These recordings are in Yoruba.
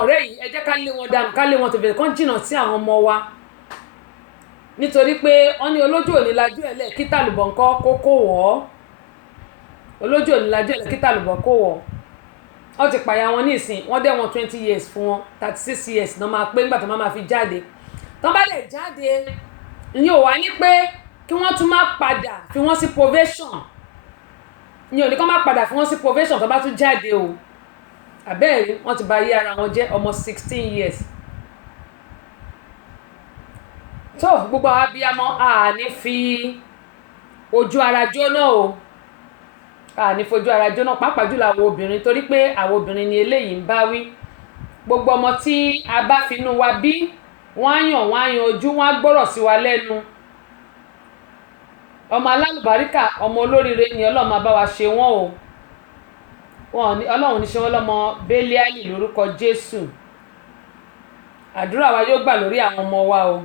ọ̀rẹ́ yìí ẹ jẹ́ ká lé wọn dànù ká lé wọn tòbẹ̀rẹ̀ kán jìnnà sí àwọn ọmọ wa nítorí pé wọ́n ní olójú òní lajú ẹ̀lẹ́ kí tàlùbọ̀ ńkọ́ kó wọ́ olójú òní lajú ẹ̀lẹ́ kí tàlùbọ̀ kó wọ́ wọ́n ti pàyà wọn ní ìsìn wọ́n dẹ̀ wọn 20 years fún wọn 36 years náà máa pé nígbà tó máa fi jáde tán bá lè jáde ìyẹn ò wá ní pé kí wọ́n tún máa padà fi wọ́n sí probation ìyẹn ò ní kán máa padà fi wọ́n sí probation tó bá tún jáde o àbẹ́ẹ̀rí wọ́n ti bà yé ara wọn jẹ́ ọmọ 16 years tó gbogbo àwọn abiyamọ àní fi ojú ara jóná o àní fojú ara jóná pàápàá jùlọ àwọn obìnrin torí pé àwọn obìnrin ni eléyìí ń bá wí gbogbo ọmọ tí a bá finú wa bí wọ́n á yan ojú wọ́n á gbọ́rọ̀ sí wa lẹ́nu ọmọ alálùbáríkà ọmọ olóríire ni Ọlọ́run máa bá wa ṣe wọ́n o Ọlọ́run ní ṣe wọ́n lọ́mọ Bẹ́líálì lórúkọ Jésù àdúrà wa yóò gbà lórí àwọn ọmọ wa o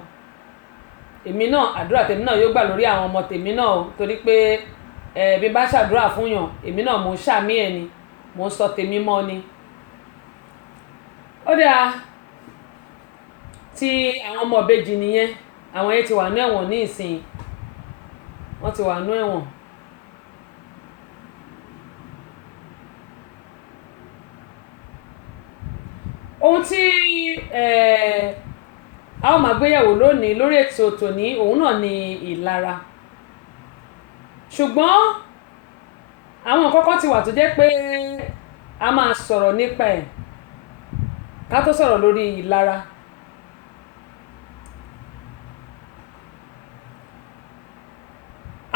èmi náà àdúrà tèmi náà yóò gbà lórí àwọn ọmọ tèmi náà o torí pé bí bá ṣàdúrà fún yàn èmi náà mò ń ṣàmì ẹ̀ ni mò ń sọ tèmi mọ́ ni ó dáa tí àwọn ọmọ ìbejì nìyẹn àwọn yẹn ti wà ní ẹ̀wọ̀n ní ìsìn wọ́n ti wà ní ẹ̀wọ̀n ohun tí a ó máa gbéyẹ̀wò lónìí lórí ètò tòní òun náà ni ìlara ṣùgbọ́n àwọn nǹkan kan ti wà tó jẹ́ pé a máa sọ̀rọ̀ nípa ẹ̀ ká tó sọ̀rọ̀ lórí ìlara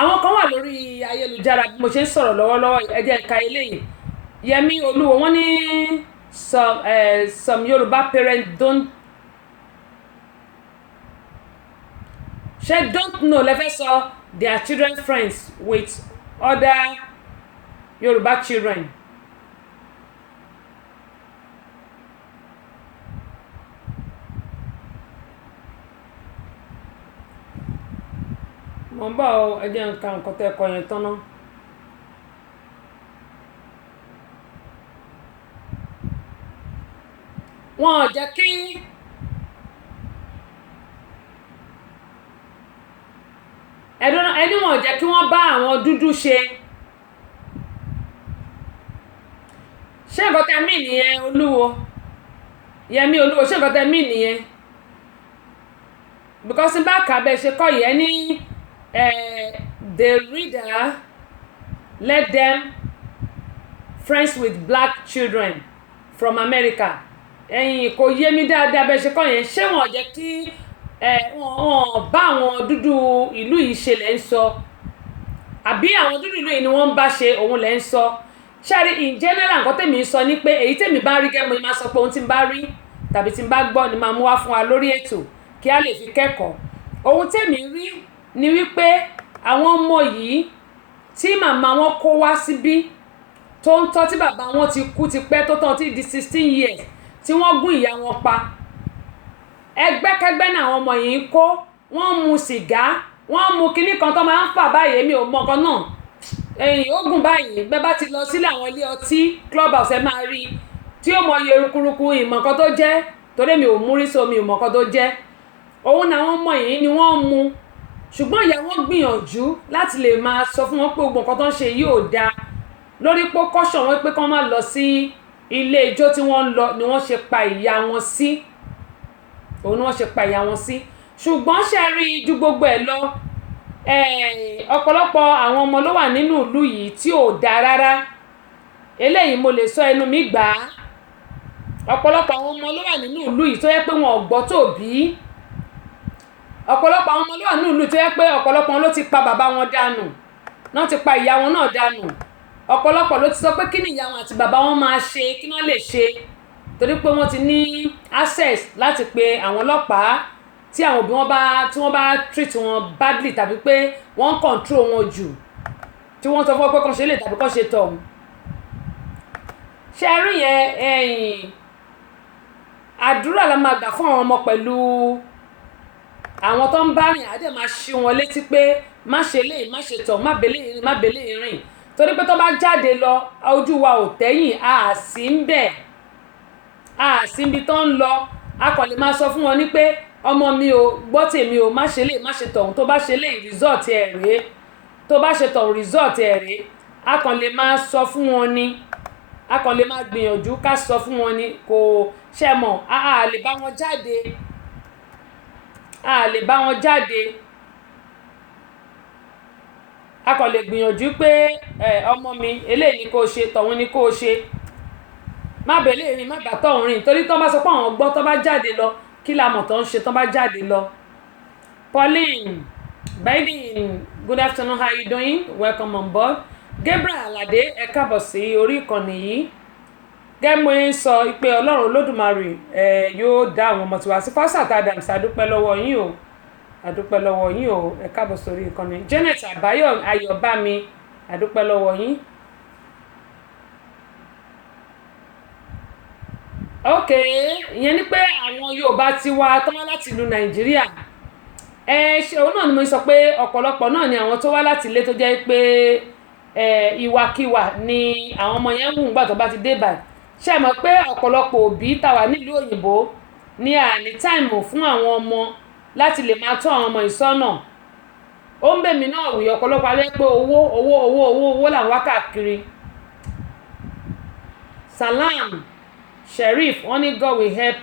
àwọn kan wà lórí ayélujára bí mo ṣe ń sọ̀rọ̀ lọ́wọ́lọ́wọ́ ẹ jẹ́ ká eléyìí Yẹmí Olúwo wọ́n ní some Yoruba parents don't know lẹ́fẹ́ sọ their children friends with other Yoruba children. mo ń bọ̀ ẹ jẹ́ nǹkan tẹ́ ẹ̀kọ́ yẹn tán náà. wọn ò jẹ́ kí ẹni wọn ò jẹ́ kí wọ́n bá àwọn dúdú ṣe ṣé nǹkan tẹ́ mí nìyẹn Olúwo Yẹmí Olúwo ṣé nǹkan tẹ́ mí nìyẹn because bá kà bẹ́ẹ̀ ṣe kọ́ yẹn ní the reader let them friends with black children from America ẹ̀yin kò yé mi dáadáa bẹ́ẹ̀ ṣe kọ́ yẹn ṣé wọn ò jẹ́ kí wọn bá àwọn dúdú ìlú yìí ṣe lẹ́ ń sọ àbí àwọn dúdú ìlú yìí ni wọ́n ń bá ṣe òun lẹ́ ń sọ ṣáàrí in general nǹkan tèmi ń sọ ni pé èyí tèmi bá rí gẹ́gẹ́ mo máa sọ pé ohun tí n bá rí tàbí tí n bá gbọ́ ni máa mú wá fún wa lórí ètò kí a lè fi kẹ́kọ̀ọ́ ohun tèmi rí ni wípé àwọn ọmọ yìí tí màmá wọn kó wá síbí tó ń tọ́ tí bàbá wọn ti kú ti pẹ́ tó tán tí di 16 years tí wọ́n gún ìyá wọn pa ẹgbẹ́kẹ́gbẹ́ náà àwọn ọmọ yìí ń kó wọ́n mu sìgá wọ́n mu kinní kan tó máa ń fà báyìí èmi ò mọ kan náà oògùn báyìí bẹ́ẹ̀ bá ti lọ sílẹ̀ àwọn ilé ọtí club house ẹ máa rí tí ó mọ iye erukuruku ìmọ̀ kan tó jẹ́ torí mi ò múrí so mi ò mọ̀ kan tó jẹ́ òun náà àwọn ọmọ yìí ni wọ́n mu ṣùgbọ́n ìyá wọn gbìyànjú láti lè máa sọ fún wọn pé gbogbo nǹkan tó ń ṣe yìí ò dáa lórí pé kọ́ṣọ̀ wọn pé kán má lọ sí ilé ijó tí wọ́n ń lọ ni wọ́n ṣe pa ìyá wọn sí òun ni wọ́n ṣe pa ìyá wọn sí ṣùgbọ́n ṣe rí ju gbogbo ẹ̀ lọ ọ̀pọ̀lọpọ̀ àwọn ọmọ ló wà nínú ìlú yìí tí ò dáa rárá eléyìí mo lè sọ ẹnu mi gbà á ọ̀pọ̀lọpọ̀ àwọn ọmọ ló wà nínú ìlú yìí tó yẹ pé wọn ò gbọ́ tòbí ọ̀pọ̀lọpọ̀ àwọn ọmọ ló wà nínú ìlú tó yẹ pé ọ̀pọ̀lọpọ̀ wọn ló ti pa bàbá wọn dànù náà ti pa ìyá wọn náà dànù ọ̀pọ̀lọpọ̀ ló ti sọ pé kí ni ìyá wọn àti bàbá wọn máa ṣe kí wọ́n lè ṣe torí pé wọ́n ti ní access láti pe àwọn ọlọ́pàá tí àwọn òbí wọn bá treat wọn badly tàbí pé wọ́n control wọn jù tí wọ́n sọ fún wọn pé kàn ṣe lè tàbí kàn ṣe tọ̀hún ṣe rí yẹn àdúrà la máa gbà fún àwọn ọmọ pẹ̀lú àwọn tó ń bá rìn àdé máa ṣí wọn létí pé má ṣe léyìí má ṣe tọ̀ má belé rìn torí pé tó bá jáde lọ ojú wa ò tẹ́yìn a sì ń bẹ̀ a sì ibi tó ń lọ a kàn lè máa sọ fún wọn ní pé ọmọ mi ò gbọ́ tèmi ò má ṣe lè má ṣe tọ̀hún tó bá ṣe lè result ẹ̀ rèé tó bá ṣe tọ̀hún result ẹ̀ rèé a kàn lè máa sọ fún wọn ni a kàn lè máa gbìyànjú ká sọ fún wọn ni kò ṣe mọ̀ a lè bá wọn jáde a lè bá wọn jáde a kàn lè gbìyànjú pé ọmọ mi eléyìí ni kò ṣe tọ̀hún ni kò ṣe má bẹ̀lẹ̀ rìn má bà tọ̀hún rìn torí tó bá sọ pé àwọn gbọ́ tó bá jáde lọ kí la mọ̀ tó ń ṣe tó bá jáde lọ. Pauline Biden, good afternoon, how you doing? Welcome on board. Gabriel Alade ẹ káàbọ̀ sí orí ìkànnì yìí gẹ́gbẹ́ ń sọ pé ọlọ́run olódùmarè yóò dá àwọn ọmọ tiwa sí Fásat Adams adúpẹ́ lọ́wọ́ yín o adúpẹ́ lọ́wọ́ yín o ẹ káàbọ̀ sórí ìkànnì. Janet Àbáyọ̀ Ayọ̀bámi adúpẹ́ lọ́wọ́ yín. ok ìyẹn ni pé àwọn Yorùbá ti wá tó wá láti ìlú Nàìjíríà ṣe òun náà ni mo sọ pé ọ̀pọ̀lọpọ̀ náà ni àwọn tó wá láti ilé tó jẹ́ pé ìwàkiwà ni àwọn ọmọ yẹn ń hù nígbà tó bá ti dé báyìí ṣe mọ̀ pé ọ̀pọ̀lọpọ̀ òbí tàwa nílùú òyìnbó ní àní táìmù fún àwọn ọmọ láti lè máa tọ́ àwọn ọmọ ìsọ́nà ó ń bèmí náà wí ọ̀pọ̀lọpọ̀ alẹ́ pé owó là ń wá káàkiri. Salam Sheriff wọ́n ní God will help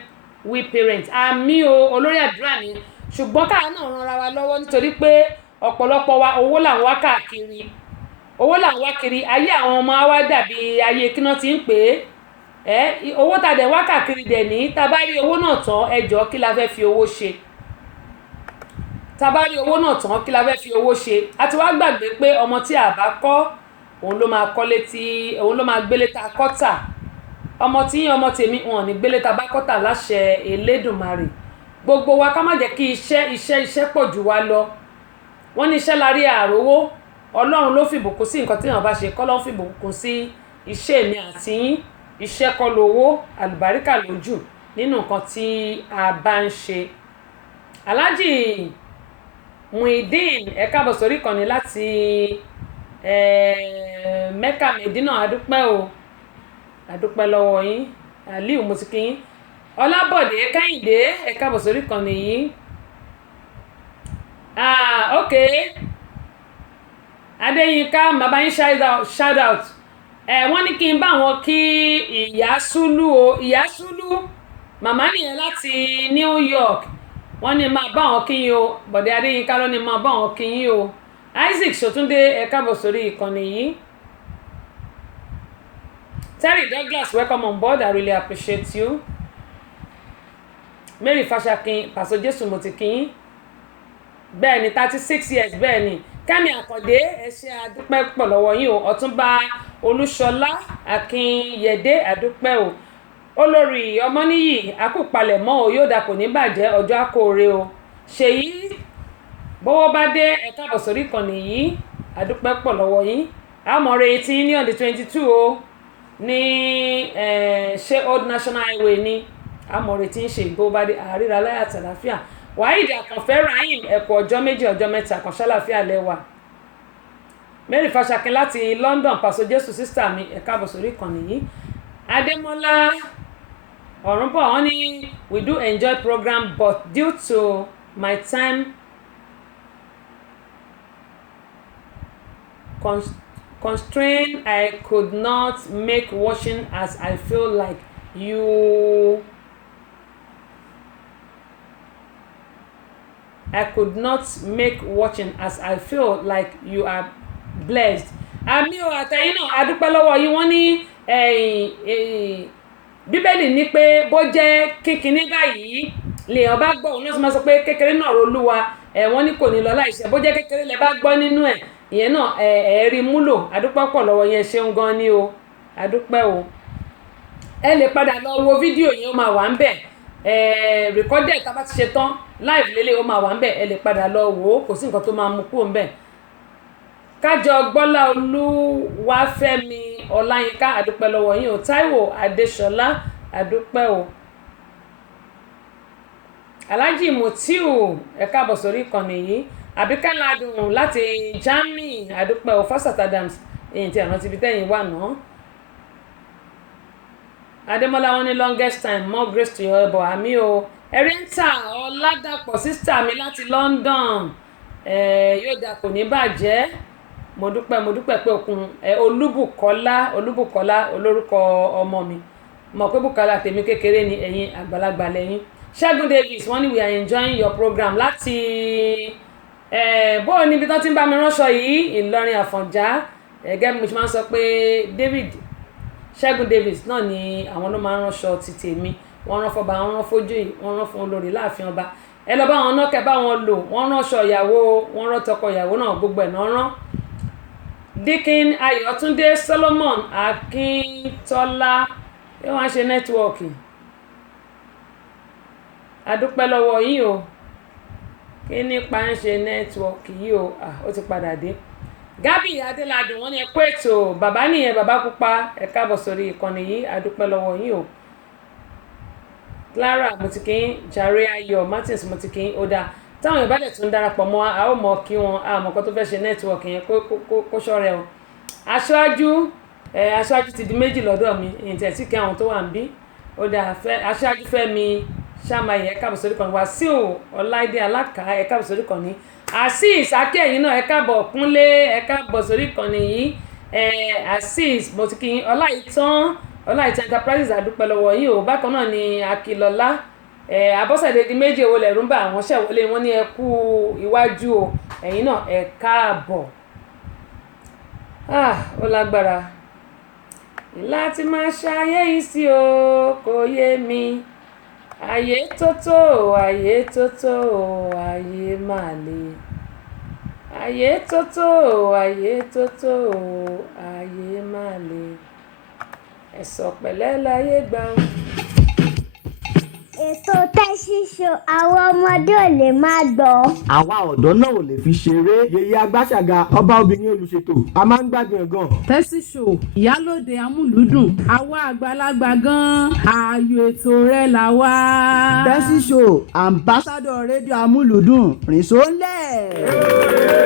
we parents àmì o olórí àdúrà ni ṣùgbọ́n káà náà ran ara wa lọ́wọ́ nítorí pé ọ̀pọ̀lọpọ̀ wa owó là ń wá káàkiri owó là ń wá kiri ayé àwọn ọmọ wa dàbí ayé kíná ti ń pè é owó tá dẹ̀ wá káàkiri dẹ̀ ní tá bá rí owó náà tán ẹjọ́ kí la fẹ́ fi owó ṣe tá bá rí owó náà tán kí la fẹ́ fi owó ṣe a ti wá gbàgbé pé ọmọ tí a bá kọ́ òun ló máa kọ́lé tí òun ló máa gbélé ta kọ́tà ọmọ tí yín ọmọ tèmi wọn ní gbélé ta bá kọ́tà láṣẹ Elédùmarè gbogbo wa ká má jẹ́ kí iṣẹ́ pọ̀ jù wá lọ wọ́n ní iṣẹ́ la rí àrówó ọlọ́run ló fìbùkún sí nǹkan tí èèyàn bá ṣe kọ́lọ́run fìbùkún sí iṣẹ́ mi àti yín iṣẹ́ kọ́ lówó àlùbáríkà lójú nínú nǹkan tí a bá ń ṣe. Alhaji Muideen ẹ káàbọ̀ sórí ìkànnì láti Mecca Medina adúpẹ́ o adúpẹ́ lọ́wọ́ yín Aliu mo ti kí yín Ọlábọ̀dé Kẹ́hìndé ẹ káàbọ̀ sórí ìkànnì yìí ok Adéyínká bàbá yín shout out wọ́n ní kí n bá wọn kí ìyá Sùlù o ìyá Sùlù màmá nìyẹn láti New York wọ́n ní máa bá wọn kí yín o Bọ̀dé Adéyínká ló ní máa bá wọn kí yín o Isaac Ṣòtúndé ẹ káàbọ̀ sórí ìkànnì yìí Terry Douglas welcome on board I really appreciate you Mary Fashakin Pàṣọ Jésù mo ti kí yín bẹ́ẹ̀ ni 36 years bẹ́ẹ̀ ni Kẹ́mi Àkàndé ẹ ṣé àdúpẹ́ pọ̀ lọ́wọ́ yín o Ọ̀túnba Olúṣọlá Akínyẹdé àdúpẹ́ o Olórí Ọmọníyì akúpalẹ̀mọ́ o yóò dà kò ní bàjẹ́ ọjọ́ àkóore o Ṣèyí bówó bá dé ẹ káàbọ̀ sórí ìkànnì yìí àdúpẹ́ pọ̀ lọ́wọ́ yín àmọ̀rẹ́ tí ní on the 22 o ní ṣé Old National Highway ní àmọ̀rẹ́ tí ń ṣe ìbówó bá dé àríra láyà tàlàfíà Wáídì Àkànfẹ́ Rahim ẹ̀kọ́ ọjọ́ méjì ọjọ́ mẹ́ta kan ṣàlàfíà lẹ́wà Mary Fashakin láti London Pàṣọ Jésù sísítà mi ẹ káàbọ̀ sórí ìkànnì yìí Adémọ́lá Ọ̀rúnbọ̀ wọ́n ní we do enjoy program but due to my time constraint I could not make watching as I feel like you I could not make watching as I feel like you are blessed. Àmì ò àtẹ̀yìn náà adúpẹ́ lọ́wọ́ yín wọ́n ní Bíbélì ní pé bó jẹ́ kíkiní báyìí lèèyàn bá gbọ́ òun náà sì máa sọ pé kékeré náà rolúwa wọ́n ní kò ní lọ láìṣẹ́ bó jẹ́ kékeré lẹ bá gbọ́ nínú ẹ̀ ìyẹn náà ẹ̀ẹ́rí múlò adúpẹ́ pọ̀ lọ́wọ́ yẹn ṣeun gan ni o adúpẹ́ o ẹ lè padà lọ wo fídíò yẹn ó máa wà ń bẹ̀ recorded tá a bá ti ṣe tán live lélẹ̀ ó máa wà ń bẹ̀ ẹ lè padà lọ wò ó kò sí nǹkan tó máa mú kúrò ń bẹ̀. Kájọ Gbọ́lá Olúwafẹ́mi Ọláyínká àdúpẹ́ lọ́wọ́ yín o Táíwò Adéṣọlá àdúpẹ́ o Alhaji Mutiu ẹ káàbọ̀ sórí ìkànnì yìí Àbíkẹ́ Ládùn láti Germany àdúpẹ́ o Fásat Adams èyí tí àwọn ti fi tẹ́yìn wà náà Adémọ́lá wọn ní longest time more grace to your elbow àmì o. Ẹ̀rẹ́ńtà Ọládàpọ̀ sísítà mi láti London yóò dà kò ní bàjẹ́ mo dúpẹ́ pé òkun Olúbùkọ́lá olórúkọ ọmọ mi mọ̀ pé Bùkọ́lá tèmi kékeré ni ẹ̀yin àgbàlagbà lẹ́yìn. Ṣẹ́gun Davis wọ́n ní we are enjoying your program láti bó o níbi tó ti ń bá mi ránṣọ yìí Ìlọrin Àfọ̀njá gẹ́gẹ́ bí mo ṣe máa ń sọ pé Ṣẹ́gun Davis náà ni àwọn ló máa ń ránṣọ ti tèmi wọ́n rán fọba wọ́n rán fójú wọ́n rán fún olórí láàfin ọba ẹ lọ bá wọn náà kẹ bá wọn lò wọ́n ránṣọ ìyàwó wọ́n rán tọkọ ìyàwó náà gbogbo ẹ̀ náà rán. Dikin Ayọ̀túndé Solomon Akíntọ́lá bí wọ́n á ṣe nẹ́tíwọ́ọ̀kì adúpẹ́ lọ́wọ́ yín o kí nípa ń ṣe nẹ́tíwọ́ọ̀kì yìí o ó ti padà dé. Gabi Adéládùn wọ́n ní ẹ kú ètò bàbá nìyẹn bàbá pupa ẹ káàbọ̀ sórí ìkànnì yìí adúpẹ́ lọ́wọ́ yín o. Clara motikin Jare Ayọ̀ Martins motikin oda táwọn ìbálẹ̀ tún darapọ̀ mọ́ a ó mọ̀ kí wọn a mọ̀ kó tó fẹ́ ṣe nẹ́tíwọ́ọ̀kì yẹn kó ṣọ́rẹ́ o. Aṣáájú ti di méjì lọ́dọ̀ mi ìyẹn kí àwọn tó wà ń bí aṣáájú Fẹ́mi Ṣàmáyé ẹ káàbọ̀ sórí ìkànnì Wàsíù Ọláìdé Alákà ẹ káàbọ̀ sórí ìkànnì Azeez akẹ́yìn náà ẹ káàbọ̀ Kúnlé ẹ káàbọ̀ sórí ìkànnì yìí Azeez motikin Ọláìtàn Enterprises àdúpẹ́ lọ́wọ́ yìí o bákan náà ni Akilọ́lá Abọ́sẹ̀dé di méjì owó lẹ̀rú ń bá àwọn ṣẹ̀wọlé wọn ní ẹ kú iwájú o ẹ̀yin náà ẹ káàbọ̀ ó lágbára láti máa ṣayé yìí sí o kò yé mi ayé tótó ayé tótó ayé máa le ayé tótó ayé tótó ayé máa le ẹ̀sọ̀ pẹ̀lẹ́ láyé gbà. Ètò Tẹ́sí Show àwọn ọmọdé ò lè máa gbọ́. Àwa ọ̀dọ́ náà ò lè fi ṣeré. Yèyé Agbáṣàga ọba obìnrin olùṣètò a máa ń gbádùn ẹ̀ gan. Tẹ́sí Show ìyálòde amúlùúdùn àwa àgbàlagbà gan-an ààyò ètò rẹ̀ là wá. Tẹ́sí Show ambassadọ̀ rédíò amúlùúdùn rìn sólẹ̀.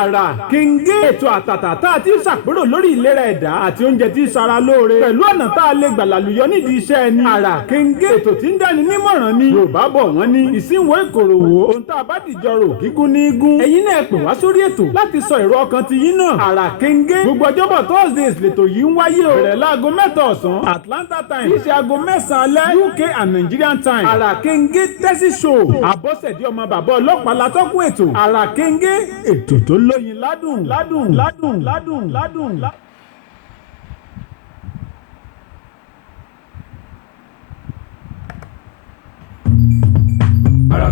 Àrà Kẹ̀ǹgẹ́ ètò àtàtà tá a ti ń ṣàpérò lórí ìlera ẹ̀dá àti oúnjẹ tí ń ṣara lóore pẹ̀lú ọ̀nà tá a lè gbà lálùyọ nídìí iṣẹ́ ẹni. Àrà Kẹ̀ǹgẹ́ ètò tí ń dáni nímọ̀ràn ni Yorùbá bọ̀ wọ́n ní ìsínwó ìkòròwò ohun tá a bá dìjọ rò kíkún ní igun. Ẹ̀yin náà pè wá sórí ètò láti sọ èrò ọkàn ti yín náà. Àrà Kẹ̀ǹgẹ́ gbogbo ọjọ́bọ̀ Thursdays lètò yìí ń wáyé o. Bẹ̀rẹ̀ láago 7 ọ̀sán Atlanta time kì í ṣe aago 9 alẹ́ UK and Nigerian time. Àrà Kẹ̀ǹgẹ́ Tẹ́sí Show Àbọ̀sẹ̀dé ọmọ bàbá ọlọ́pàá látọ́kùn ètò. Àrà Kẹ̀ǹgẹ́ ètò tó lóyin ládùn. Àrà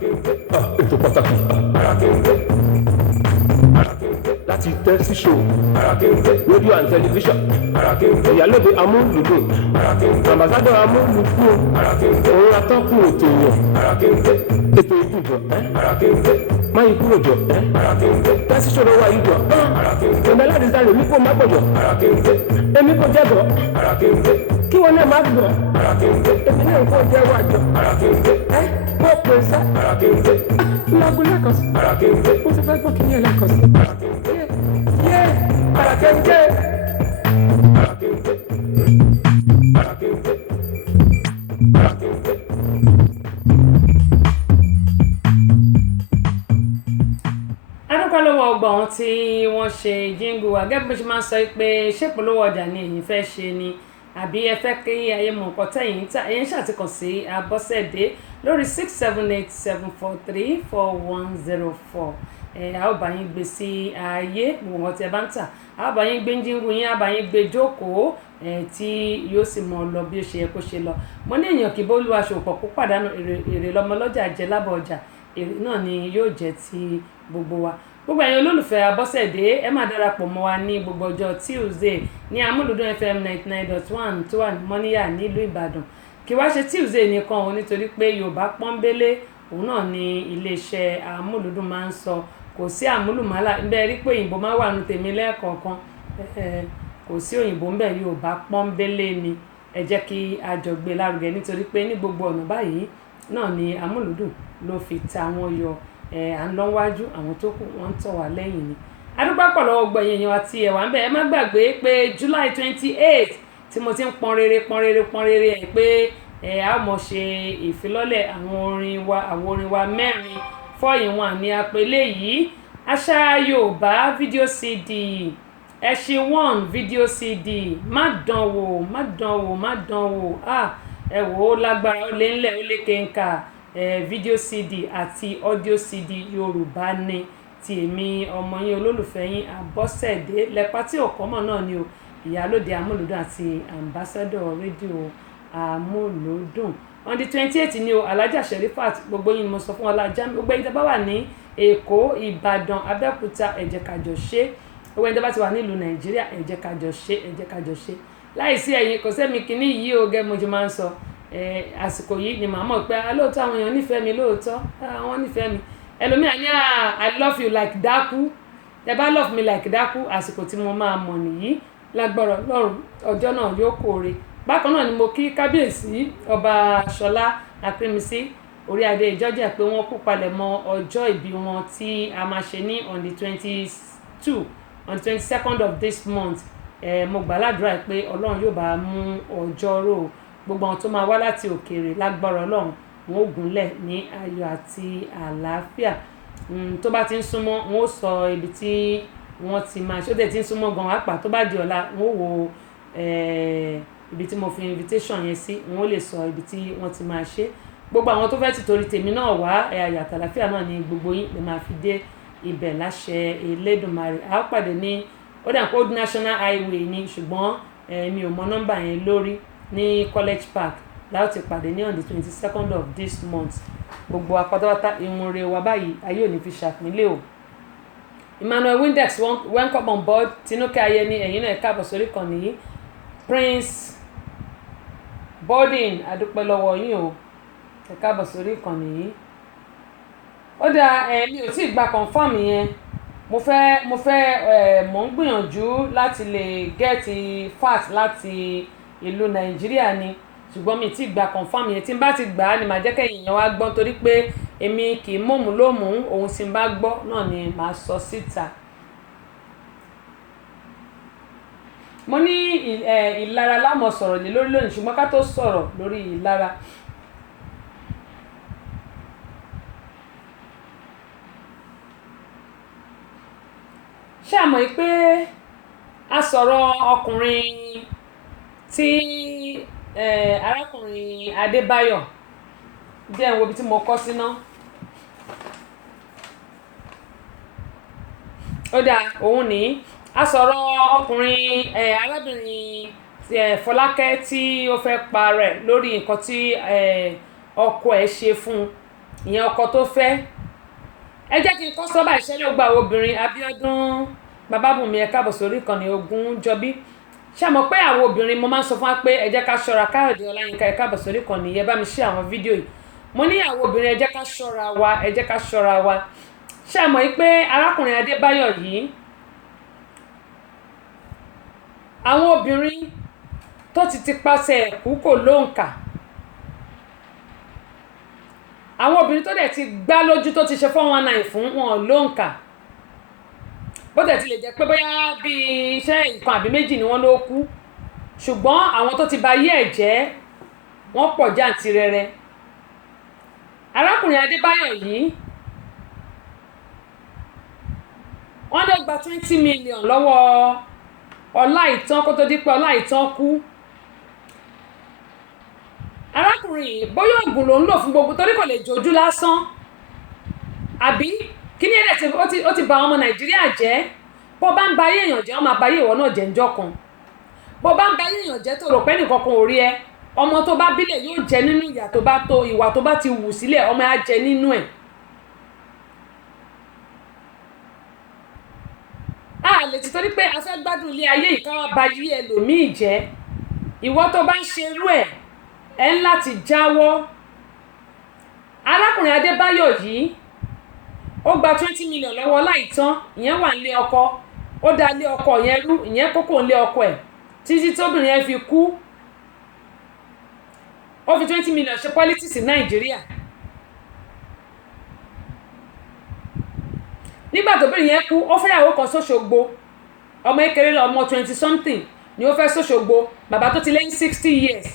Kẹ̀ǹgẹ́ ètò pàtàkì Àrà Kẹ̀ǹgẹ́ láti Tẹ́sí Show Àrà Kẹ̀ǹgẹ́ rédíò and tẹlifíṣàn Àrà Kẹ̀ǹgẹ́ ìyálóde amúlùdùn Àrà Kẹ̀ǹgẹ́ ambassadọ̀ amúlùdùn Àrà Kẹ̀ǹgẹ́ òun atọ́kùn ètò yẹn Àrà Kẹ̀ǹgẹ́ ètò ìdújọ Àrà Kẹ̀ǹgẹ́ máyì kúrò jọ Àrà Kẹ̀ǹgẹ́ Tẹ́sí Show lọ́wọ́ ayé jọ Àrà Kẹ̀ǹgẹ́ ọ̀nà láti sáré mi kò má gbọ̀jọ̀ Àrà Kẹ̀ǹgẹ́ èmi kò jẹ́bọ̀ Àrà Kẹ̀ǹgẹ́ kí wọn náà má gbọ̀ Àrà Kẹ̀ǹgẹ́ èmi náà kò jẹ́ wájọ Àrà Kẹ̀ǹgẹ́ mo pè sá Àrà Kẹ̀ǹgẹ́ ìlàgùn lẹ́kọ̀ọ́ sí Àrà Kẹ̀ǹgẹ́ mo ti fẹ́ gbọ́ kí ní ẹlẹ́kọ̀ọ́ sí Àrà Kẹ̀ǹgẹ́ Àrà Kẹ̀ǹgẹ́ Àrà Kẹ̀ǹgẹ́ Àrà Kẹ̀ǹgẹ́ Àrà Kẹ̀ǹgẹ́. adúpẹ́ lọ́wọ́ ọgbà wọn tí wọ́n ṣe jíǹgù wa gẹ́gẹ́ bí mo ṣe máa ń sọ pé ṣé ìpolówó ọjà ni èyí fẹ́ ṣe ni àbí ẹ fẹ́ kí ayé mọ̀ nǹkan tẹ̀yìn tá ẹ̀yìn ṣàtìkàn sí Abọ́sẹ̀dé lórí 678743410 a ó bá yín gbé sí ààyè gbogbo wọn tí ẹ bá ń tà a ó bá yín gbé jíǹgù yín a bá yín gbé jókòó tí yóò sì mọ lọ bí ó ṣe yẹ kó ṣe lọ mo ní èèyàn kì í bó lu aṣọ òpó kó pàdánù èrè lọmọ lọ́jà jẹ lábọ̀ ọjà èrè náà ni yóò jẹ́ ti gbogbo wa gbogbo ẹ̀yin olólùfẹ́ Abọ́sẹ̀dé ẹ máa darapọ̀ mọ́ wa ní gbogbo ọjọ́ Tuesday ní Amúlùdún FM 99.1 tó wà ní Mọ́níyà nílùú Ìbàdàn kí wá ṣe Tuesday nìkan o nítorí pé Yorùbá pọ́nbélé òun náà ni iléeṣẹ́ Amúlùdún máa ń sọ kò sí àmúlùmálà bẹ́ẹ̀ rí pé òyìnbó máa wà nù tèmi lẹ́ẹ̀kọ̀ọ̀kan kò sí òyìnbó ń bẹ̀ Yorùbá pọ́nbélé ni ẹ jẹ́ kí a jọ gbé lárugẹ nítorí pé ní gbogbo ọ̀nà báyìí náà ni amúlùdùn ló fi ta wọn yọ à ń lọ wájú àwọn tó kù wọ́n ń tọ̀ wá lẹ́yìn ni adúpẹ́ pọ̀ lọ́wọ́ gbọ́ èèyàn àti ẹ̀wà ń bẹ̀ ẹ má gbàgbé pé July 28 tí mo ti ń pọn rere ẹ̀ pé a ó mọ̀ ṣe ìfilọ́lẹ̀ àwọn orin wa 4 4-in-1 ní apẹ̀lẹ̀ yìí àṣà Yorùbá fídíò CD ẹṣin 1 fídíò CD má dánwò ẹ wò ó lágbára ó lé ńlẹ̀ ó lé kéńkà fídíò CD àti audio CD Yorùbá ni ti èmi ọmọ yín olólùfẹ́ yín Àbọ́sẹ̀dé lẹ́pà tí ò kọ́mọ̀ náà ni o ìyálóde amúlùdùn àti ambassador rédíò amúlùdùn on the 28 ni o Alhaja Sherifat gbogbo yín ni mo sọ fún ọlájà gbogbo yín tó bá wà ní Èkó Ìbàdàn Abẹ́òkúta ẹ jẹ́ ká jọ ṣe gbogbo yín tó bá ti wà nílùú Nàìjíríà ẹ jẹ́ ká jọ ṣe láìsí ẹ̀yin kò sẹ́mi kìíní yìí o gẹ́ mo jẹ́ máa ń sọ àsìkò yìí ni màá mọ̀ pé lóòótọ́ àwọn èèyàn nífẹ̀ẹ́ mi lóòótọ́ àwọn nífẹ̀ẹ́ mi ẹlòmíà ní I love you like dákú ẹ bá love me like dákú àsìkò tí mo máa mọ̀ nìyí lágbára Ọlọ́run ọjọ́ náà yóò kóore bákan náà ni mo kí kábíyèsí ọba Ṣọlá Akínmisí orí adé ìjọ́jà pé wọ́n kú palẹ̀mọ́ ọjọ́ ìbí wọn tí a máa ṣe ní on the 22nd of this month mo gbàládùra pé Ọlọ́run yóò bá mú ọjọ́ rò gbogbo àwọn tó máa wá láti òkèèrè lágbára Ọlọ́run wọn ò gúnlẹ̀ ní ayọ̀ àti àlàáfíà tó bá ti ń súnmọ́ wọn ó sọ ibi tí wọ́n ti máa ṣe ó dẹ̀ ti ń súnmọ́ gan apá tó bá di ọ̀la wọn ó wo ibi tí mo fi invitation yẹn sí wọn ó lè sọ ibi tí wọ́n ti máa ṣe gbogbo àwọn tó fẹ́ ti torí tèmi náà wá ayọ̀ àti àlàáfíà náà ni gbogbo yín lè máa fi dé ibẹ̀ láṣẹ Elédùmarè a ó pàdé ní ó dà kó national highway ni ṣùgbọ́n mi ò mọ nọ́mbà yẹn lórí ní College Park láti pàdé ní on the 22nd of this month gbogbo apátápátá irun re wa báyìí ayé ò ní fi ṣàpínlẹ̀ o Emmanuel Windex welcome on board Tinúkẹ́ Ayẹni ẹ̀yin náà káàbọ̀ sórí kan nìyí Prince Borden adúpẹ́ lọ́wọ́ yín o ẹ káàbọ̀ sórí kan nìyí ó dáa mi ò tí ì gba confam yẹn mo fẹ́ mò ń gbìyànjú láti lè gẹ́ẹ̀tì fax láti ìlú Nàìjíríà ni ṣùgbọ́n mi ti gba confam yẹn tí n bá ti gbà á ni màá jẹ́ kẹ́yìn yẹn wá gbọ́ torí pé èmi kì í mọ̀mú lómú ohun tí n bá gbọ́ náà ni màá sọ síta. mo ní ìlara lámọ̀ sọ̀rọ̀ lé lórí lónìí ṣùgbọ́n ká tó sọ̀rọ̀ lórí ìlara ṣé a mọ̀ pé a sọ̀rọ̀ ọkùnrin tí arákùnrin Adébáyọ̀ jẹ́ ìwò ibi tí mo kọ́ síná ó dáa òun ní a sọ̀rọ̀ ọkùnrin arábìnrin Fọlákẹ́ tí ó fẹ́ pa rẹ̀ lórí nǹkan tí ọkọ ẹ̀ ṣe fún ìyẹn ọkọ tó fẹ́ ẹ jẹ́ kí n kọ́ sọ́bà ìṣẹ́lẹ̀ gba obìnrin Abíọ́dún Babábùnmi ẹ káàbọ̀ sórí ìkànnì Ògúnjọbí ṣé mọ̀ pé àwọn obìnrin mo máa ń sọ fún wa pé ẹ jẹ́ ká ṣọ́ra Káyọ̀dé Ọláyínká ẹ káàbọ̀ sórí ìkànnì yẹn bá mi ṣe àwọn fídíò yìí mo ní àwọn obìnrin ẹ jẹ́ ká ṣọ́ra wa ṣé mọ̀ pé arákùnrin Adébáyọ̀ yìí àwọn obìnrin tó ti pàṣẹ ẹ̀kú kò lóǹkà àwọn obìnrin tó dẹ̀ ti gbá lójú tó ti ṣe 419 fún wọn lóǹkà bó tẹ̀ ti lè jẹ́ pé bóyá bí iṣẹ́ nǹkan àbí méjì ni wọ́n ló kú ṣùgbọ́n àwọn tó ti ba ayé ẹ̀ jẹ́ wọ́n pọ̀ jàǹtìrẹrẹ arákùnrin Adébáyọ̀ yìí wọ́n lè gba 20 million lọ́wọ́ Ọláìtàn kó tó di pé Ọláìtàn kú arákùnrin bóyá oògùn ló ń lò fún gbogbo torí kò lè jojú lásán àbí kí ni ẹ̀rẹ̀ ó ti bà ọmọ Nàìjíríà jẹ́ bó bá ń ba ayé èèyàn jẹ́ ó máa ba ayé ìwọ náà jẹ́ ńjọ́ kan bó bá ń ba ayé èèyàn jẹ́ tó rò pé nìkan kan ò rí ẹ ọmọ tó bá bílẹ̀ yóò jẹ nínú ìwà tó bá ti wù sílẹ̀ ọmọ á jẹ nínú ẹ̀ a lè ti torí pé a fẹ́ gbádùn ilé ayé yìí ká wá ba ayé ẹlòmíì jẹ́ ìwọ tó bá ń ṣerú ẹ̀ ẹ̀ ń láti jáwọ́ arákùnrin Adébáyọ̀ yìí ó gba 20 million lọ́wọ́ Ọláìtàn ìyẹn wà nílé ọkọ ó dá lé ọkọ yẹn rú ìyẹn kókó nílé ọkọ ẹ̀ títí tóbìnrin yẹn fi kú ó fi 20 million ṣe politics ní Nàìjíríà. Nígbà tó bẹ̀rẹ̀ yẹn kú ó fẹ́ ìyàwó kan s'Óṣogbo, ọmọ kékeré lọ, ọmọ 20 something ni ó fẹ́ s'Óṣogbo, bàbá tó ti lé ní 60 years,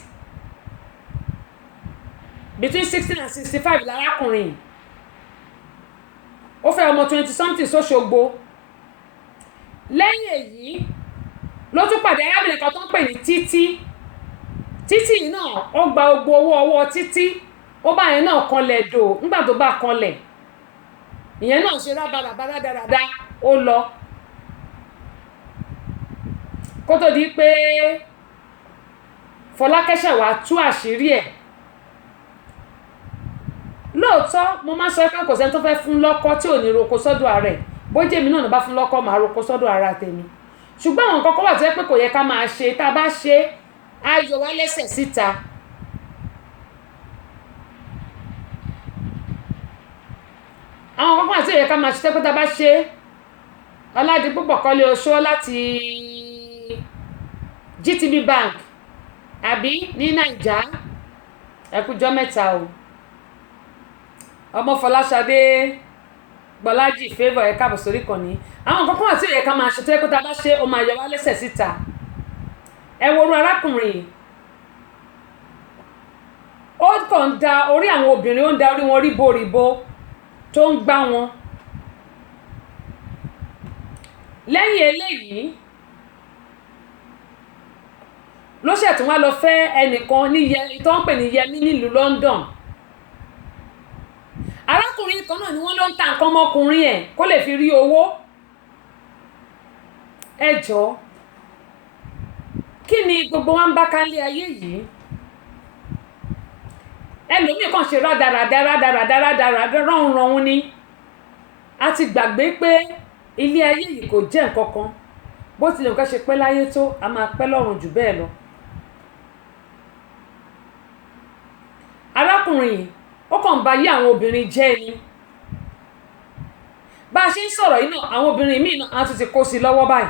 between 60 and 65 lárákùnrin, ó fẹ́ ọmọ 20 something s'Óṣogbo. Lẹ́yìn èyí ló tún pàdé arábìnrin kan tó ń pè ní Títí náà, ó gba gbogbo owó ọwọ́ Títí, ó bá yẹn náà kanlẹ̀ dò. Nígbà tó bá kanlẹ̀, ìyẹn náà ṣe rábàràbà dáradára, ó lọ. Kó tó di pé Fọlákẹ́ ṣẹ̀ wá tú àṣírí ẹ̀. Lóòótọ́ mo máa sọ pé kò sẹ́ni tó fẹ́ fún lọ́kọ tí ò ní roko sọ́dọ̀ ara ẹ̀. Bójú èmi náà ló bá fún lọ́kọ máa roko sọ́dọ̀ ara tèmi. Ṣùgbọ́n àwọn nǹkan kan wà tó yẹ pé kò yẹ ká máa ṣe, tá a bá ṣe á yọ wá lẹ́sẹ̀ síta. Àwọn nǹkan kan wà tó yẹ ká máa ṣe pé tá a bá ṣe, Ọládipúpọ̀ Kọ́lé Oṣó láti GTB Bank àbí ní Naija, ẹ kújọ́ mẹ́ta o. Ọmọ Fọláṣadé Gbọ́lájì Favour ẹ káàbọ̀ sórí ìkànnì. Àwọn nǹkan kan wà tí ó yẹ ká máa ṣe tó yẹ pé tá a bá ṣe ó máa yọ wá lẹ́sẹ̀ síta. Ẹ wo orú arákùnrin, ó kàn ń da orí àwọn obìnrin, ó ń da orí wọn ríboríbo tó ń gbá wọn. Lẹ́yìn eléyìí ló ṣẹ̀tún wá lọ fẹ́ ẹnìkan ní tó ń pè ní Yẹmí nílùú London. Arákùnrin kan náà ni wọ́n ló ń ta nǹkan ọmọkùnrin ẹ̀ kó lè fi rí owó. Ẹ jọ̀ọ́, kí ni gbogbo wa ń bá kálé ayé yìí? Ẹlòmíì kàn ṣe rádaràdaràdaràdaràdarà ránranrun ni. A ti gbàgbé pé ilé ayé yìí kò jẹ́ nǹkan kan. Bó tilẹ̀ nǹkan ṣe pẹ́ láyé tó, a máa pẹ́ lọ́run jù bẹ́ẹ̀ lọ. Arákùnrin yìí ó kàn bá yé àwọn obìnrin jẹ́ ni. Bá a ṣe ń sọ̀rọ̀ yìí náà, àwọn obìnrin míì náà á tún ti kó sí lọ́wọ́ báyìí.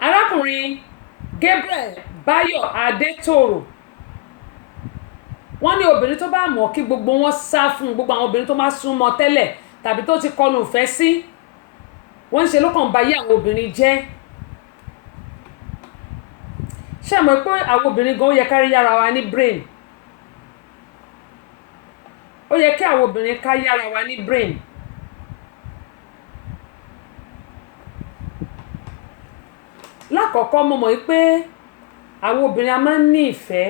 Arákùnrin Gabriel Báyọ̀ Adétòrò, wọ́n ní obìnrin tó bá mọ̀ kí gbogbo wọn sá fún, gbogbo àwọn obìnrin tó máa súnmọ́ tẹ́lẹ̀ tàbí tó ti kọnu ìfẹ́ sí, wọ́n ń ṣe ló kàn bá yé àwọn obìnrin jẹ́. Ṣé mọ̀ pé àwọn obìnrin gan ó yẹ ká rí yára wa ní brain? Ó yẹ kí àwọn obìnrin ká yára wa ní brain. Lákọ̀ọ́kọ́ mo mọ̀ pé àwọn obìnrin a máa ń ní ìfẹ́.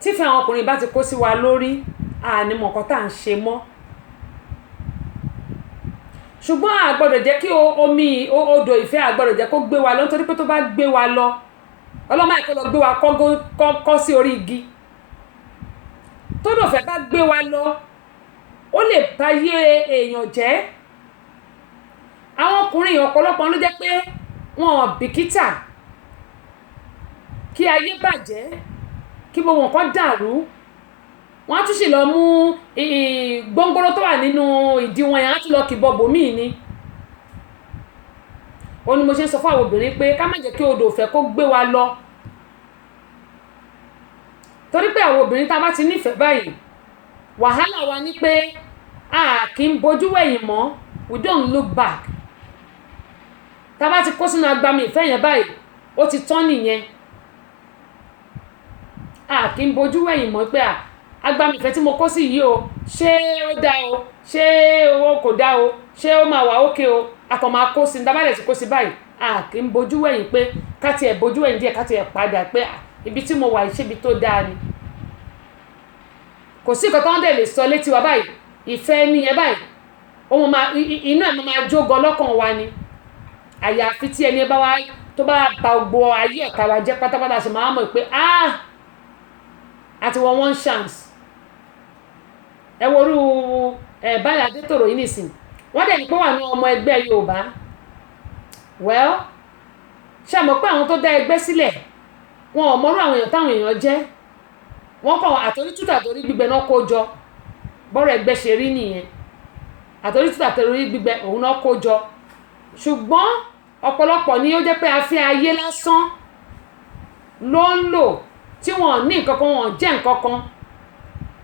Tífẹ́ àwọn ọkùnrin bá ti kó sí wa lórí, a ní mọ̀ nǹkan tá à ń ṣe mọ́. Ṣùgbọ́n a gbọ́dọ̀ jẹ́ kí omi odò ìfẹ́ a gbọ́dọ̀ jẹ́ kó gbé wa lọ, nítorí pé tó bá gbé wa lọ, ọlọ́mọ àìkọ́ lọ gbé wa kọ́ sí orí igi. Tó dòfẹ́ bá gbé wa lọ, ó lè bá yé èèyàn jẹ́. Àwọn ọkùnrin ọ̀pọ̀lọpọ̀ ló jẹ́ pé wọn ò bìkítà kí ayé bàjẹ́, kí gbogbo nǹkan dàrú. Wọ́n á tún sì lọ mú gbóngbóró tó wà nínú ìdí wọn yẹn, á tún lọ kìbọ̀ bòmíì ni. Ó ní mo ṣe ń sọ fún àwọn obìnrin pé ká má jẹ́ kí odò ìfẹ́ kó gbé wa lọ. Torí pé àwọn obìnrin tá a bá ti nífẹ̀ẹ́ báyìí, wàhálà wa ni pé a kì í bojú wẹ̀yìn mọ́, we don't look back. Tá a bá ti kó sínú agbami ìfẹ́ yẹn báyìí, ó ti tán nìyẹn. A kì í bojú wẹ̀yìn mọ́ pé agbami ìfẹ́ tí mo kó sí yìí o, ṣé ó dá o, ṣé ó kò dá o, ṣé ó máa wà ókè o, a kàn máa kó sí ní dábàlẹ̀ tí kó sí báyìí. A kì í bojú wẹ̀yìn pé ká tiẹ̀ bojú wẹ̀yìn díẹ̀, ká tiẹ̀ padà pé ibi tí mo wà yìí ṣé ibi tó dáa ni. Kò sí nǹkan tó ń dẹ̀ lè sọ létí wa báyìí, ìfẹ́ nìyẹn báyìí, inú ẹ̀ máa jógo lọ́kàn wa ni. Àyàfi tí ẹni bá wá tó bá ba gbogbo ayé ọ̀tá wa jẹ́ pátápátá, ṣe máa mọ̀ pé àti wọ́n one chance. Ẹ worú Báyọ̀ Adétòrò yìí nìsín, wọ́n dẹ̀ ní pé wà ní ọmọ ẹgbẹ́ Yorùbá. Well, ṣé mọ̀ pé àwọn tó dá ẹgbẹ́ sílẹ̀ wọn ò mọ̀rú àwọn èèyàn táwọn èèyàn jẹ́. Wọ́n kàn àtòrí tútù àtòrí gbígbẹ náà kó jọ, bọ́rọ̀ ẹgbẹ́ ṣe rí nìyẹn. Àtòrí tútù àtòrí gbígbẹ òun náà kó jọ. Ṣùgbọ́n ọ̀pọ̀lọpọ̀ ni ó jẹ́ pé a fi ayé lásán ló ń lò tí wọ́n ní nǹkan kan, wọ́n jẹ́ nǹkan kan.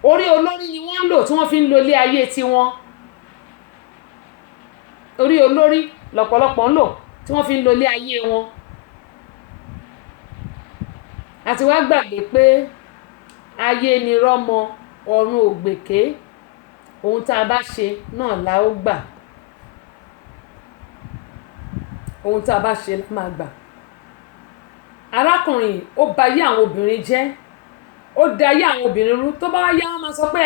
Orí olórí ni wọ́n ń lò tí wọ́n fi ń lo ilé ayé tiwọn. Orí olórí lọ́pọ̀lọpọ̀ ń lò tí wọ́n fi ń lo ilé ayé wọn. Àti wá gbàgbé pé ayé ni rọ́mọ ọ̀run ògbèké, ohun tá a bá ṣe náà la ó gbà, ohun tá a bá ṣe la máa gbà. Arákùnrin ó ba ayé àwọn obìnrin jẹ́, ó da ayé àwọn obìnrin rú. Tó bá wá yá wọn máa sọ pé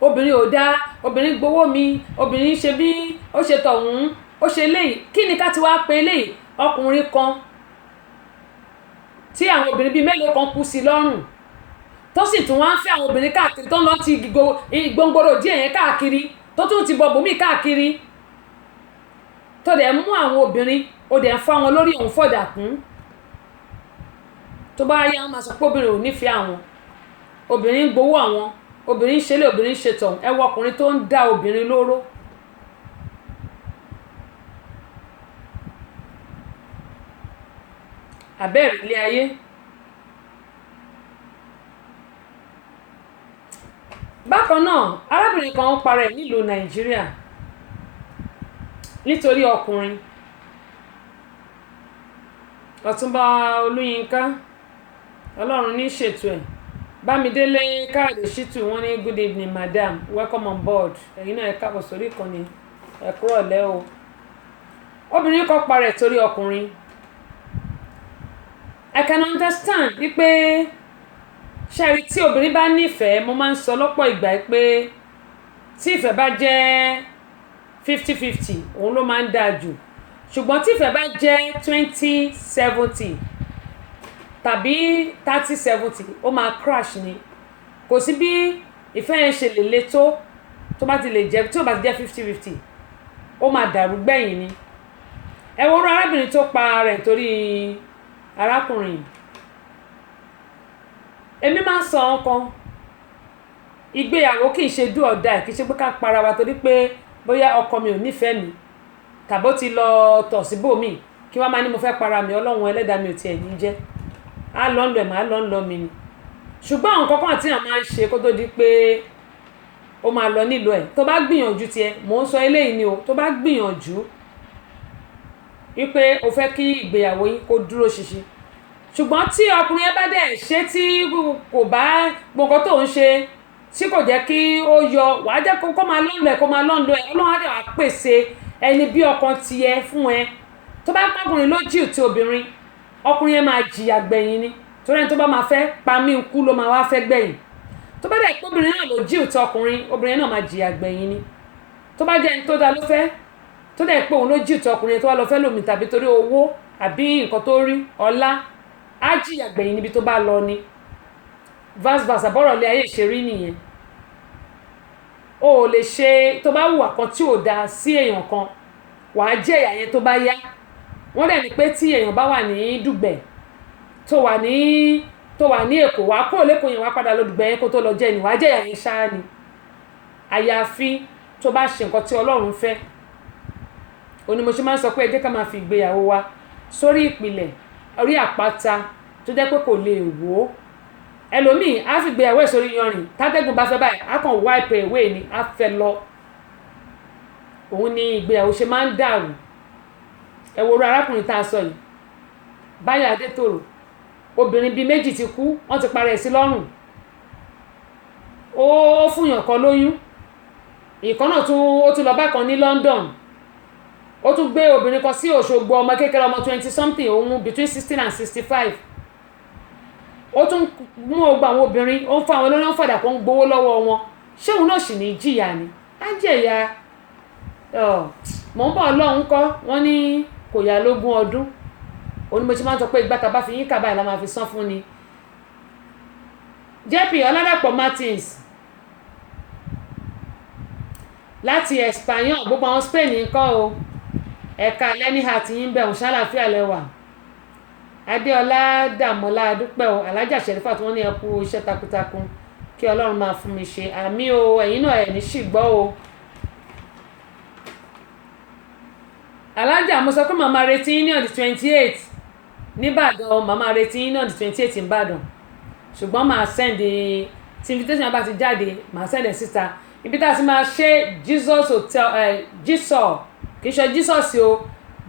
obìnrin ò dáa, obìnrin gbowó mi, obìnrin ṣe bí ó ṣe tọ̀hún, ó ṣe léyìí. Kí ni ká ti wá pe léyìí? Ọkùnrin kan tí àwọn obìnrin bíi mélòó kan kú sí lọ́rùn, tó sì tún wá ń fẹ́ àwọn obìnrin káàkiri, tó ń lọ ti gbòǹgbòrò díẹ̀ yẹn káàkiri, tó tún ti bọ̀ bòmí káàkiri, tó dẹ̀ mú àwọn obìnrin, ó dẹ̀ ń fọ́ wọn lórí òun fọ̀dà kún. Tó bá yá wọn máa sọ pé obìnrin ò nífẹ̀ẹ́ àwọn, obìnrin ń gbowó àwọn, obìnrin ń ṣe lé, obìnrin ń ṣe tọ̀hún. Ẹ wo ọkùnrin tó ń dá obìnrin lóró. Àbẹ́ẹ̀rí ilé ayé. Bákan náà, arábìnrin kan ń parẹ́ nílùú Nàìjíríà nítorí ọkùnrin. Ọ̀túnba Olúyinká, Ọlọ́run ní ṣètò ẹ̀. Bámidélé Káyọ̀dé Ṣítù, wọ́n ní good evening madam, welcome on board. Ẹ̀yin náà ẹ káàbọ̀ sórí ìkànnì, ẹ kúrọ̀lẹ́ o. Obìnrin kan parẹ́ torí ọkùnrin. I can understand wípé ṣẹ́rí tí obìnrin bá nífẹ̀ẹ́, mo máa ń sọ lọ́pọ̀ ìgbà pé tí ìfẹ́ bá jẹ́ 50-50 òun ló máa ń dáa jù. Ṣùgbọ́n tí ìfẹ́ bá jẹ́ 20-70 tàbí 30-70 ó máa crash ni. Kò sí bí ìfẹ́ yẹn ṣe lè le tó bá ti lè jẹ́, tí ó bá ti jẹ́ 50-50 ó máa dàrú gbẹ̀yìn ni. Ẹ wo arábìnrin tó pa rẹ̀ torí arákùnrin. Èmi máa ń sọ ọkàn, ìgbéyàwó kì í ṣe do or die, kì í ṣe pé ká para wa torí pé bóyá ọkọ mi ò nífẹ̀ẹ́ mi tàbí ó ti lọ tọ̀ síbòmí kí wọ́n máa ní mo fẹ́ para mi, Ọlọ́run ẹlẹ́dàá mi ò tiẹ̀ ní jẹ́. Á lọ ń lọ ẹ̀ máa lọ ń lọ mi ni. Ṣùgbọ́n àwọn kankan àti àwọn máa ń ṣe kó tó di pé ó máa lọ nílò ẹ̀. Tó bá gbìyànjú tiẹ̀, mò ń sọ eléyìí ni o, tó bá gbìyànjú wípé o fẹ́ kí ìgbéyàwó yín kó dúró ṣinṣin. Ṣùgbọ́n tí ọkùnrin ẹ bá dẹ̀ ṣe tí kò bá gbogbo tó ń ṣe, tí kò jẹ́ kí ó yọ, wàá jẹ́ kó máa lọ́nlọ́ ẹ̀, kó máa lọ́nlọ́ ẹ̀. Ọlọ́run á dẹ̀ wá pèsè ẹni bí ọkàn tiẹ̀ fún ẹ. Tó bá pọ́kùnrin ló jìù tí obìnrin, ọkùnrin yẹn máa jìyà gbẹ̀yìn ni. Torí ẹni tó bá máa fẹ́ pa mí kú ló máa wá fẹ́ gbẹ̀yìn. Tó bá dẹ̀ pé obìnrin náà ló jìù tí ọkùnrin, obìnrin náà máa jìyà gbẹ̀yìn ni. Tó bá jẹ́ ẹni tó dá ló fẹ́, tó dẹ̀ pé òun ló jìù tí ọkùnrin tó wá lọ fẹ́ lòmí tàbí torí owó àbí nǹkan tó rí ọlá, á jìyà gbẹ̀yìn níbi tó bá lọ ni. Vice versa, bọ́rọ̀ lé ayé ìṣerí nìyẹn. O ò lè ṣe, tó bá hùwà kan tí ò dáa sí èèyàn kan, wàá jẹ́ ìyà yẹn tó bá yá. Wọ́n dẹ̀ ní pé tí èèyàn bá wà ní Dùgbẹ̀ tó wà ní Èkó, wàá kúrò lÉkòó yẹn wá padà lọ Dùgbẹ̀ yẹn kó tó lọ jẹ́ ni, wàá jẹ́ ìyà yẹn ṣáá ni. Àyàfi tó bá ṣe nǹkan tí Ọlọ́run fẹ́. Òní mo ṣe máa ń sọ pé ẹ jẹ́ ká máa fi ìgbéyàwó wa sórí ìpìlẹ̀, orí àpáta tó jẹ́ pé kò lè wó. Ẹlòmíì á fi ìgbéyàwó ẹ̀ sórí yanrìn, tátẹ́gùn bá fẹ́ báyìí á kàn wipe away ni, á fẹ́ lọ. Òun ni ìgbéyàwó ṣe máa ń dàrú. Ẹ wo arákùnrin tá a sọ yìí, Báyọ̀ Adétòrò, obìnrin bíi méjì ti kú, wọ́n ti parẹ́ sí lọ́rùn. Ó fúnyàn kan lóyún, ìkan náà ó tún lọ bá kan ní London. Ó tún gbé obìnrin kan sí Òṣogbo, ọmọ kékeré, ọmọ 20 something, òun between 16 and 65. Ó tún mú ọgbà àwọn obìnrin, ó ń fa àwọn olóyún fàdà kan gbowó lọ́wọ́ wọn. Ṣé òun náà sì ní jìyà ni? Á jẹ̀yà. Mò ń bọ̀ Ọlọ́run kọ́, wọ́n ní kò yá lógún ọdún. Òní mo ṣe máa ń sọ pé ìgbà tá bá fi yín kà báyìí la máa fi san fún ni. JP Ọládàpọ̀ Martins láti Espanyol, gbogbo àwọn Spain nǹkan o. Ẹ̀ka lẹ́ni àti yín bẹ̀ òun ṣàlàáfíà lẹ́wà. Adéọlá Dàmọ́lá Adúpẹ́ o. Alájà Ṣẹ̀rífà tí wọ́n ní ẹ kú iṣẹ́ takuntakun, kí Ọlọ́run máa fún mi ṣe. Àmì o, ẹ̀yin náà ẹ̀ ní ṣìgbọ́ o. Alájà mo sọ pé màmá retí yín ní on the 28th. nìbàdàn màmá retí yín náà di 28 nìbàdàn ṣùgbọ́n màá send tí invitation bá ti jáde màá send ẹ̀ síta ibi tá a ti máa ṣe Jesus hotel Jesus kì í ṣe Jesus o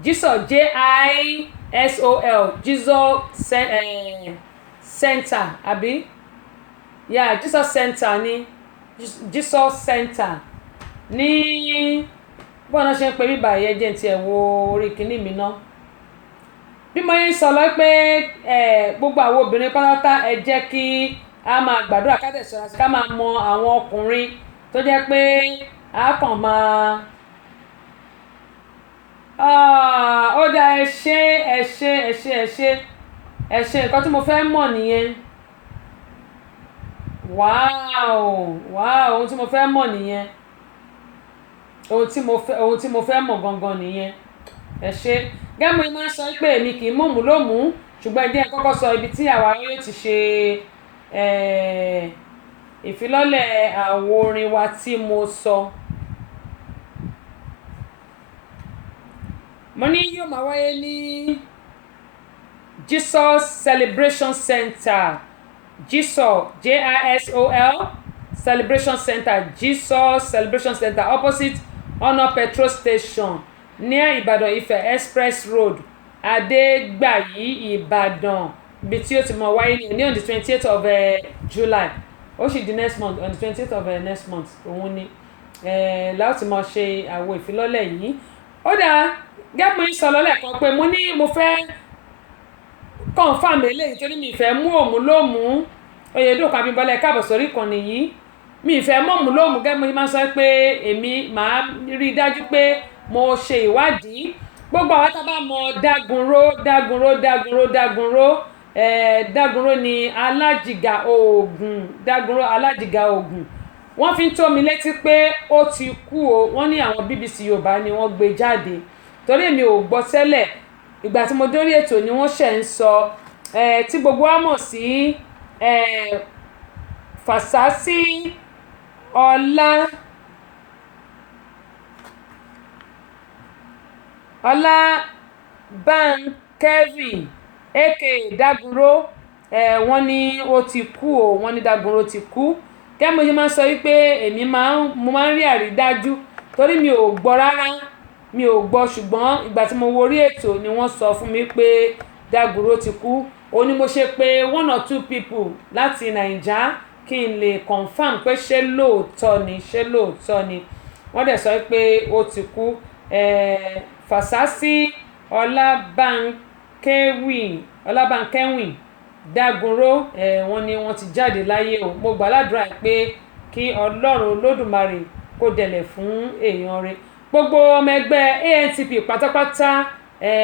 Jesus JISOL Jesus center àbí yeah Jesus center ní Jesus center ní bọ́ọ̀nà ṣe ń pe bíbá ẹ̀yẹ jẹ́ ti ẹ̀ wo orí kìíní mi ná bí mo yẹn sọ lọ pé gbogbo àwọn obìnrin pátá ẹ jẹ́ kí a máa gbàdúrà ká tẹ̀sán ká máa mọ àwọn ọkùnrin tó jẹ́ pé a kàn máa ó dá ẹ ṣe nǹkan tí mo fẹ́ mọ̀ nìyẹn wow ohun tí mo fẹ́ mọ̀ nìyẹn ohun tí mo fẹ́ mọ̀ gangan nìyẹn ẹ ṣe gẹ́gẹ́ bí mo máa ń sọ pé èmi kì í mọ̀mú lómú ṣùgbọ́n ẹ̀dí ẹ̀ kọ́kọ́ sọ ibi tí àwa yóò ti ṣe ìfilọ́lẹ̀ àwo orin wa tí mo sọ. Mo ní yóò máa wáyé ní Jesus Celebration Center Jesus JISOL Celebration Center Jesus Celebration Center opposite Honor Petrol Station near Ibadan Ife Express Road Adegbayi Ibadan ibi tí ó ti mọ̀ wáyé ní on the 28th of July ó sì di next month on the 28th of next month òun ni láti máa ṣe àwo ìfilọ́lẹ̀ yìí ó dáa gẹ́gẹ́ mo ń sọ lọ́lẹ̀ kan pé mo ní mo fẹ́ confirm eléyìí torí mi ìfẹ́ mú òmù lómù Oyèdòkun Abímbọ́lá káàbọ̀ sórí ìkànnì yìí mi ìfẹ́ mú òmù lómù gẹ́gẹ́ mo máa sọ pé èmi máa rí i dájú pé mo ṣe ìwádìí gbogbo àwọn tá a bá mọ Dágunró ni alájìgà oògùn Dágunró alájìgà oògùn wọ́n fi ń tó mi létí pé ó ti kú o wọ́n ní àwọn BBC Yorùbá ni wọ́n gbé jáde torí èmi ò gbọ́ tẹ́lẹ̀ ìgbà tí mo dórí ètò ni wọ́n ṣẹ̀ ń sọ tí gbogbo wa mọ̀ sí Fàsásí Ọlábánkẹ́wì aka Dágunró wọ́n ní ó ti kú o wọ́n ní Dágunró ti kú kẹ́ mo ṣe máa ń sọ wípé mo máa ń rí àrídájú torí mi ò gbọ́ rárá mi ò gbọ́ ṣùgbọ́n ìgbà tí mo wo orí ètò ni wọ́n sọ fún mi pé Dágunró ti kú ó ní mo ṣe pé 1 or 2 people láti Naija kí n lè confam pé ṣé lóòótọ́ ni wọ́n dẹ̀ sọ pé ó ti kú Fàsásí Ọlábánkẹ́wì Dágunró wọ́n ní wọ́n ti jáde láyé o mo gbàládùra pé kí Ọlọ́run Olódùmarè kó dẹ̀lẹ̀ fún èèyàn rẹ̀ gbogbo ọmọ ẹgbẹ́ ANTP pátápátá